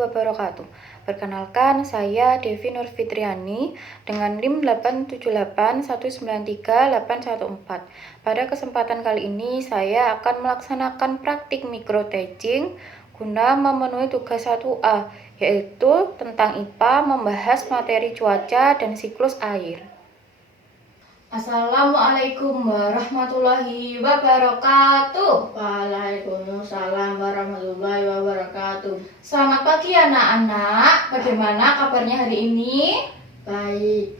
wabarakatuh. Perkenalkan, saya Devi Nurfitriani dengan NIM 878193814. Pada kesempatan kali ini, saya akan melaksanakan praktik micro-teaching guna memenuhi tugas 1A, yaitu tentang IPA membahas materi cuaca dan siklus air. Assalamualaikum warahmatullahi wabarakatuh. Waalaikumsalam warahmatullahi wabarakatuh. Selamat pagi anak-anak. Bagaimana kabarnya hari ini? Baik.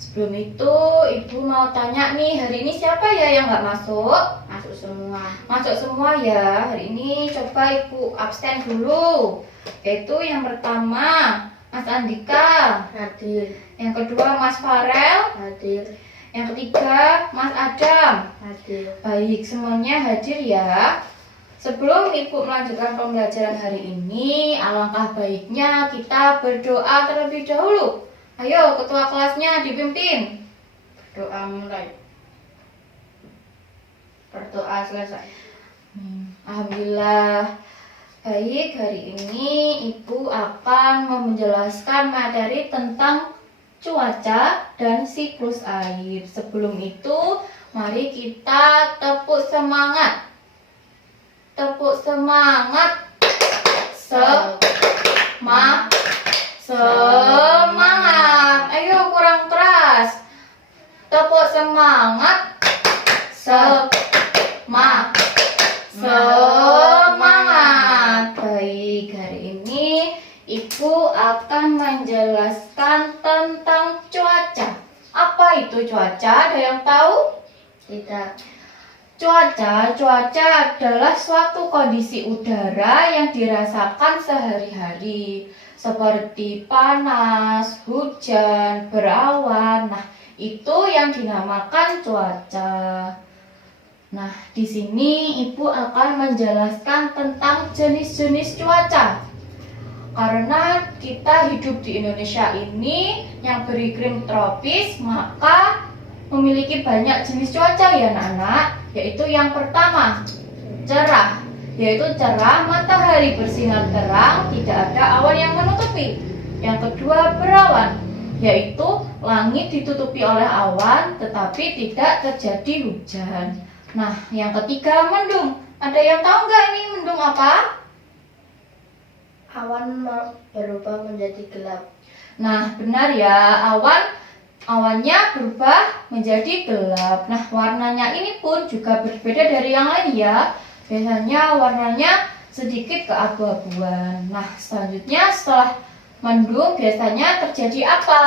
Sebelum itu, Ibu mau tanya nih, hari ini siapa ya yang nggak masuk? Masuk semua. Masuk semua ya. Hari ini coba Ibu absen dulu. Yaitu yang pertama, Mas Andika. Hadir. Yang kedua, Mas Farel. Hadir. Yang ketiga, Mas Adam. Hadir. Baik, semuanya hadir ya. Sebelum Ibu melanjutkan pembelajaran hari ini, alangkah baiknya kita berdoa terlebih dahulu. Ayo, ketua kelasnya dipimpin. Doa mulai. Berdoa selesai. Alhamdulillah. Baik, hari ini Ibu akan menjelaskan materi tentang cuaca dan siklus air. Sebelum itu, mari kita tepuk semangat. Tepuk semangat. Semangat. Ayo, kurang keras. Tepuk semangat. Semangat. Baik, hari ini Ibu akan menjelaskan tentang cuaca. Apa itu cuaca? Ada yang tahu? Tidak. Cuaca adalah suatu kondisi udara yang dirasakan sehari-hari, seperti panas, hujan, berawan. Nah, itu yang dinamakan cuaca. Nah, di sini Ibu akan menjelaskan tentang jenis-jenis cuaca. Karena kita hidup di Indonesia ini yang beriklim tropis, maka memiliki banyak jenis cuaca ya anak-anak. Yaitu yang pertama, cerah. Yaitu cerah, matahari bersinar terang, tidak ada awan yang menutupi. Yang kedua, berawan. Yaitu langit ditutupi oleh awan, tetapi tidak terjadi hujan. Nah, yang ketiga, mendung. Ada yang tahu nggak ini mendung apa? Awan berubah menjadi gelap. Nah, benar ya, awannya berubah menjadi gelap. Nah, warnanya ini pun juga berbeda dari yang lain ya. Biasanya warnanya sedikit keabu-abuan. Nah, selanjutnya setelah mendung biasanya terjadi apa?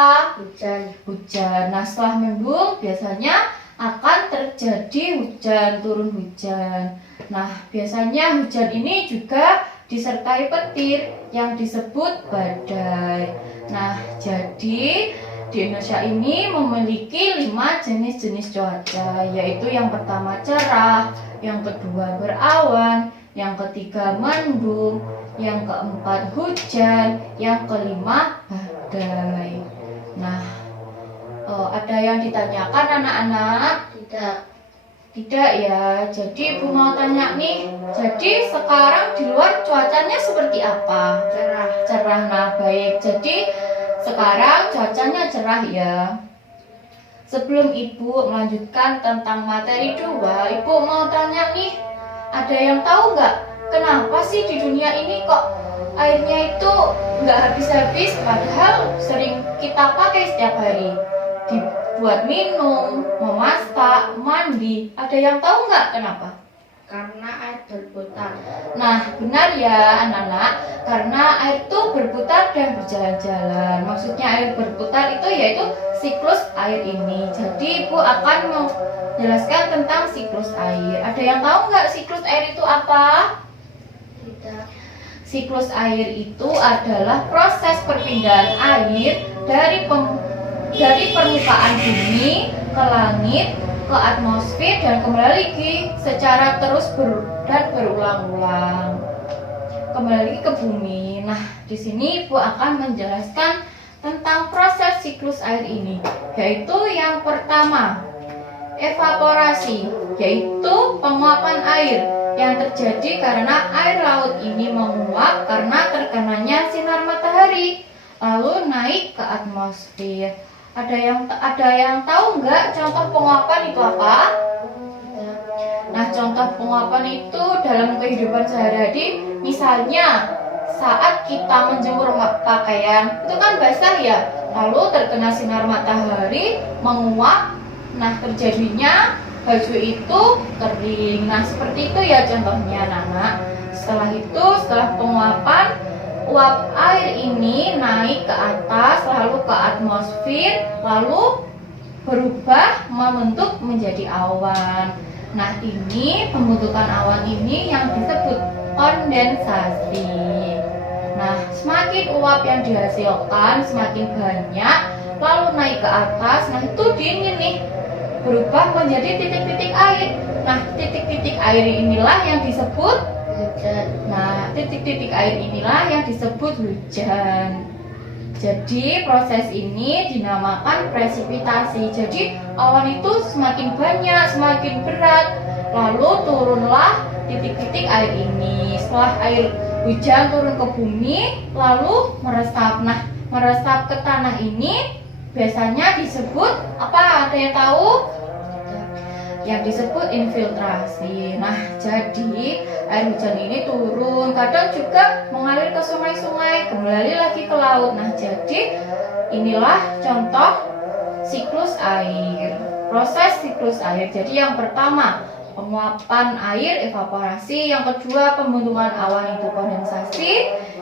Hujan. Nah, setelah mendung biasanya akan terjadi hujan, turun hujan. Nah, biasanya hujan ini juga disertai petir yang disebut badai. Nah, jadi di Indonesia ini memiliki 5 jenis-jenis cuaca, yaitu yang pertama cerah, yang kedua berawan, yang ketiga mendung, yang keempat hujan, yang kelima badai. Nah, ada yang ditanyakan anak-anak? Tidak ya. Jadi Ibu mau tanya nih. Jadi sekarang di luar cuacanya seperti apa? Cerah. Nah, baik. Jadi sekarang cuacanya cerah ya. Sebelum Ibu melanjutkan tentang materi 2, Ibu mau tanya nih. Ada yang tahu nggak? Kenapa sih di dunia ini kok airnya itu nggak habis-habis? Padahal sering kita pakai setiap hari. Dibuat minum, memasak, mandi. Ada yang tahu nggak kenapa? Karena air berputar. Nah, benar ya anak-anak. Karena air itu berputar dan berjalan-jalan. Maksudnya air berputar itu yaitu siklus air ini. Jadi Ibu akan menjelaskan tentang siklus air. Ada yang tahu nggak siklus air itu apa? Tidak. Siklus air itu adalah proses perpindahan air dari permukaan bumi ke langit, ke atmosfer dan kembali lagi secara terus dan berulang-ulang kembali ke bumi. Nah, di sini Ibu akan menjelaskan tentang proses siklus air ini, yaitu yang pertama, evaporasi, yaitu penguapan air. yang terjadi karena air laut ini menguap karena terkenanya sinar matahari, lalu naik ke atmosfer. Ada yang tahu nggak contoh penguapan itu apa? Nah, contoh penguapan itu dalam kehidupan sehari-hari, misalnya saat kita menjemur pakaian, itu kan basah ya, lalu terkena sinar matahari, menguap, nah terjadinya baju itu kering. Nah, seperti itu ya contohnya, anak-anak. Setelah penguapan, uap air ini naik ke atas, lalu ke atmosfer, lalu berubah membentuk menjadi awan. Nah, ini pembentukan awan ini yang disebut kondensasi. Nah, semakin uap yang dihasilkan semakin banyak, lalu naik ke atas, nah itu dingin nih, berubah menjadi titik-titik air. Nah, titik-titik air inilah yang disebut hujan. Nah, titik-titik air inilah yang disebut hujan. Jadi, proses ini dinamakan presipitasi. Jadi, awan itu semakin banyak, semakin berat, lalu turunlah titik-titik air ini. Setelah air hujan turun ke bumi, lalu meresap. Nah, meresap ke tanah ini biasanya disebut apa? Ada yang tahu? Yang disebut infiltrasi. Nah, jadi air hujan ini turun, kadang juga mengalir ke sungai-sungai, kembali lagi ke laut. Nah, jadi inilah contoh siklus air. Proses siklus air. Jadi yang pertama, penguapan air, evaporasi. Yang kedua, pembentukan awan itu kondensasi.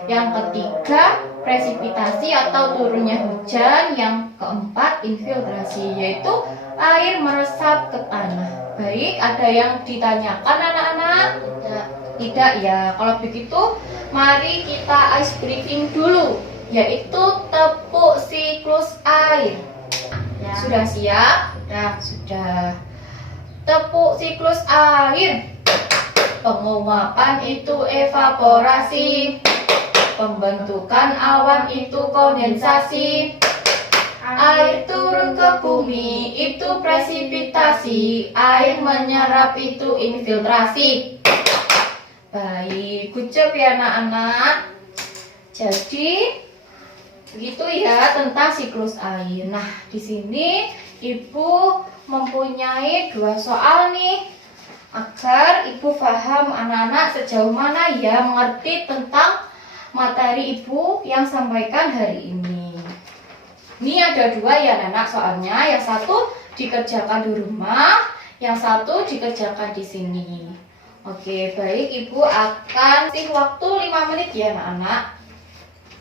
Yang ketiga, presipitasi atau turunnya hujan. Yang keempat, infiltrasi, yaitu air meresap ke tanah. Baik, ada yang ditanyakan anak-anak? Tidak ya. Kalau begitu, mari kita ice breaking dulu, yaitu tepuk siklus air. Ya. Sudah siap? Sudah. Tepuk siklus air. Penguapan itu evaporasi. Pembentukan awan itu kondensasi. Air turun ke bumi itu presipitasi. Air menyerap itu infiltrasi. Baik, good job ya anak-anak. Jadi begitu ya tentang siklus air. Nah, di sini Ibu mempunyai 2 soal nih, agar Ibu paham anak-anak sejauh mana ya mengerti tentang materi Ibu yang sampaikan hari ini. Ini ada 2 ya anak-anak soalnya, yang satu dikerjakan di rumah, yang satu dikerjakan di sini. Oke, baik, Ibu akan kasih waktu 5 menit ya anak-anak.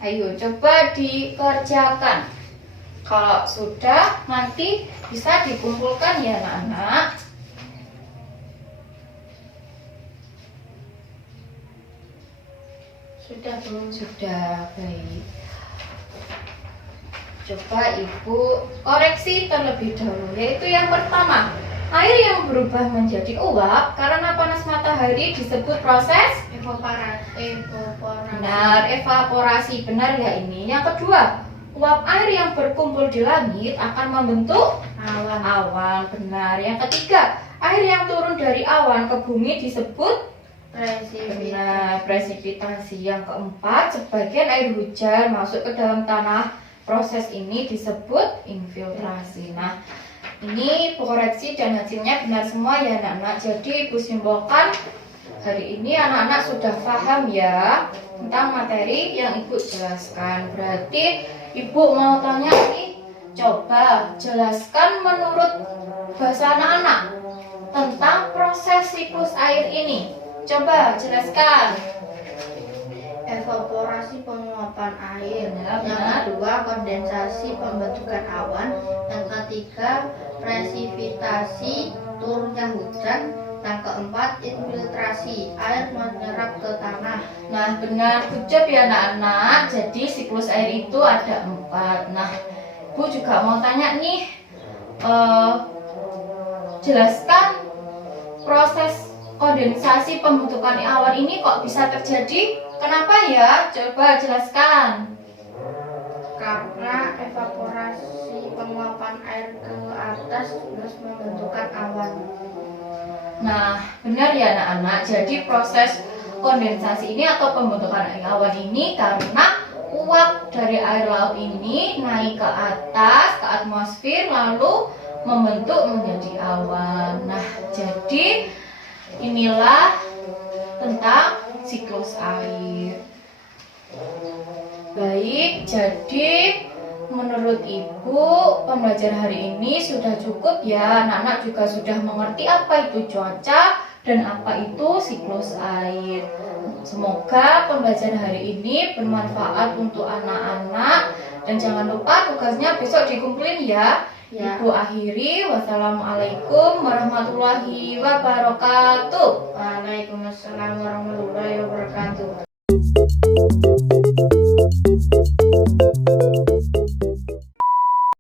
Ayo coba dikerjakan. Kalau sudah, nanti bisa dikumpulkan ya anak-anak. Sudah belum? Sudah, baik. Coba Ibu koreksi terlebih dahulu, yaitu yang pertama, air yang berubah menjadi uap karena panas matahari disebut proses Evaporasi. benar, evaporasi, benar ya ini. Yang kedua, uap air yang berkumpul di langit akan membentuk awan, benar. Yang ketiga, air yang turun dari awan ke bumi disebut benar, presipitasi. Yang keempat, sebagian air hujan masuk ke dalam tanah. Proses ini disebut infiltrasi. Nah, ini koreksi dan hasilnya benar semua ya anak-anak. Jadi Ibu simpulkan hari ini anak-anak sudah paham ya tentang materi yang Ibu jelaskan. Berarti Ibu mau tanya nih, coba jelaskan menurut bahasa anak-anak tentang proses siklus air ini. Coba jelaskan. Evaporasi, penguapan air. Benar. Yang kedua, kondensasi, pembentukan awan. Yang ketiga, presipitasi, turunnya hujan. Yang keempat, infiltrasi, air menyerap ke tanah. Nah, benar, good job ya anak-anak. Jadi siklus air itu ada 4. Nah, Bu juga mau tanya nih, jelaskan proses kondensasi pembentukan awan ini kok bisa terjadi? Kenapa ya? Coba jelaskan. Karena evaporasi, penguapan air ke atas terus membentukkan awan. Nah, benar ya anak-anak. Jadi proses kondensasi ini atau pembentukan awan ini karena uap dari air laut ini naik ke atas, ke atmosfer, lalu membentuk menjadi awan. Nah, jadi inilah tentang siklus air. Baik, jadi menurut Ibu, pembelajaran hari ini sudah cukup ya. Anak-anak juga sudah mengerti apa itu cuaca dan apa itu siklus air. Semoga pembelajaran hari ini bermanfaat untuk anak-anak. Dan jangan lupa tugasnya besok dikumpulin ya. Ya. Ibu akhiri. Wassalamualaikum warahmatullahi wabarakatuh. Waalaikumsalam warahmatullahi wabarakatuh.